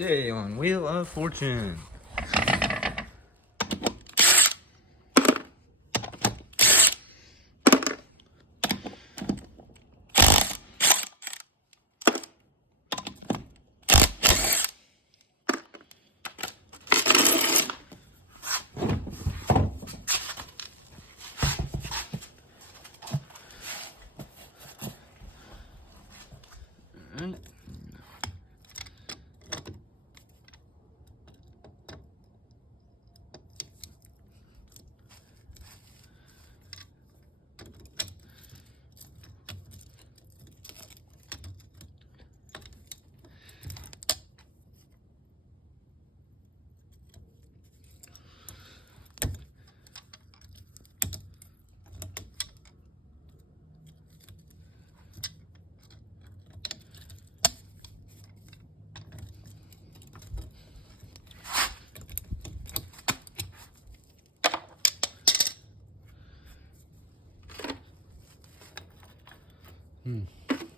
Today on Wheel of Fortune. Alright.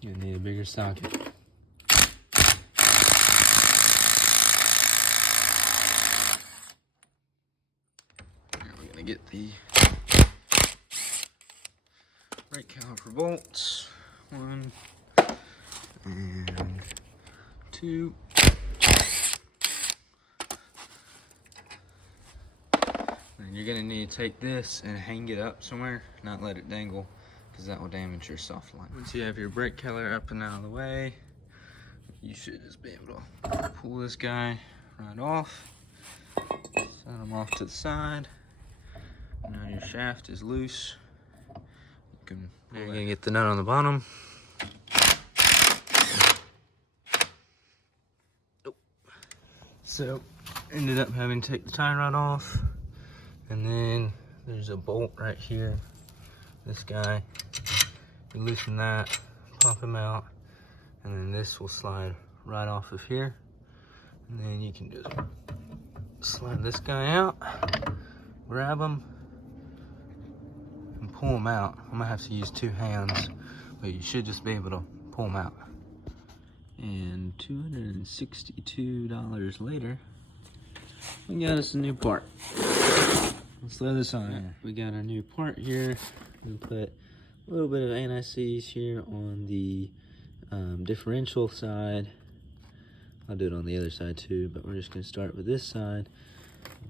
Gonna need a bigger socket. We're gonna get the right caliper bolts. 1 and 2. And you're gonna need to take this and hang it up somewhere, not let it dangle, because that will damage your soft line. Once you have your brake caliper up and out of the way, you should just be able to pull this guy right off, set him off to the side. Now your shaft is loose. You're gonna get the nut on the bottom. So, ended up having to take the tie rod off, and then there's a bolt right here. This guy, you loosen that, pop him out, and then this will slide right off of here. And then you can just slide this guy out, grab him, and pull him out. I'm gonna have to use 2 hands, but you should just be able to pull him out. And $262 later, we got us a new part. Let's throw this on here. We got our new part here. We put a little bit of anti-seize here on the differential side. I'll do it on the other side too, but we're just gonna start with this side.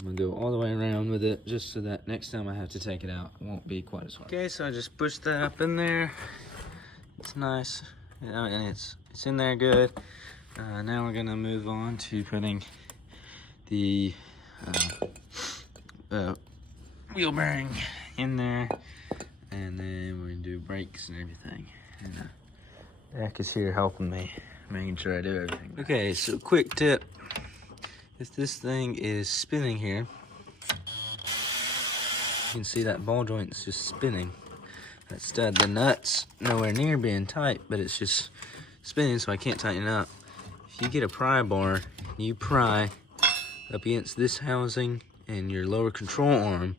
I'm gonna go all the way around with it, just so that next time I have to take it out, it won't be quite as hard. Okay, so I just pushed that up in there. It's nice, and it's in there good. Now we're gonna move on to putting the wheel bearing in there, and then we're gonna do brakes and everything. And Jack is here helping me, making sure I do everything. Okay, so quick tip: if this thing is spinning here, you can see that ball joint is just spinning. That stud, the nut's nowhere near being tight, but it's just spinning, so I can't tighten it up. If you get a pry bar, you pry up against this housing and your lower control arm,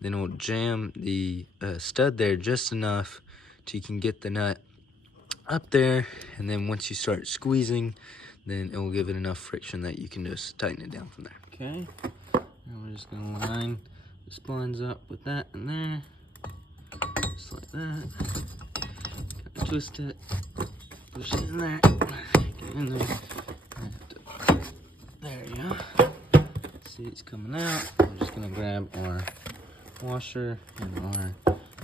then it will jam the stud there just enough so you can get the nut up there, and then once you start squeezing, then it will give it enough friction that you can just tighten it down from there. Okay, now we're just gonna line the splines up with that in there, just like that. Gotta twist it, push it in there, get in there. There you go. See, it's coming out. We're just gonna grab our washer and our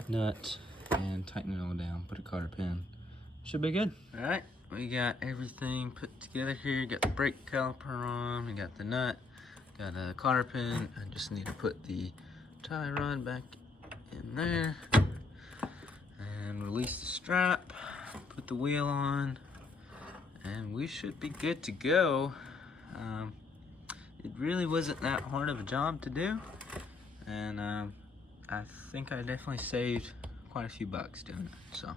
nut and tighten it all down. Put a cotter pin. Should be good. All right, we got everything put together here. Got the brake caliper on. We got the nut. Got a cotter pin. I just need to put the tie rod back in there and release the strap. Put the wheel on, and we should be good to go. It really wasn't that hard of a job to do, and I think I definitely saved quite a few bucks doing it, so.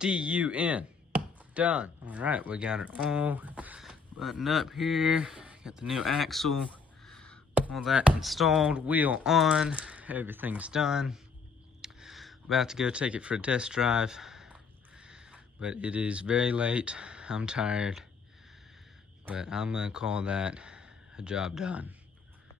D-U-N. Done. All right, we got it all buttoned up here. Got the new axle, all that installed, wheel on, everything's done. About to go take it for a test drive, but it is very late. I'm tired, but I'm gonna call that a job done.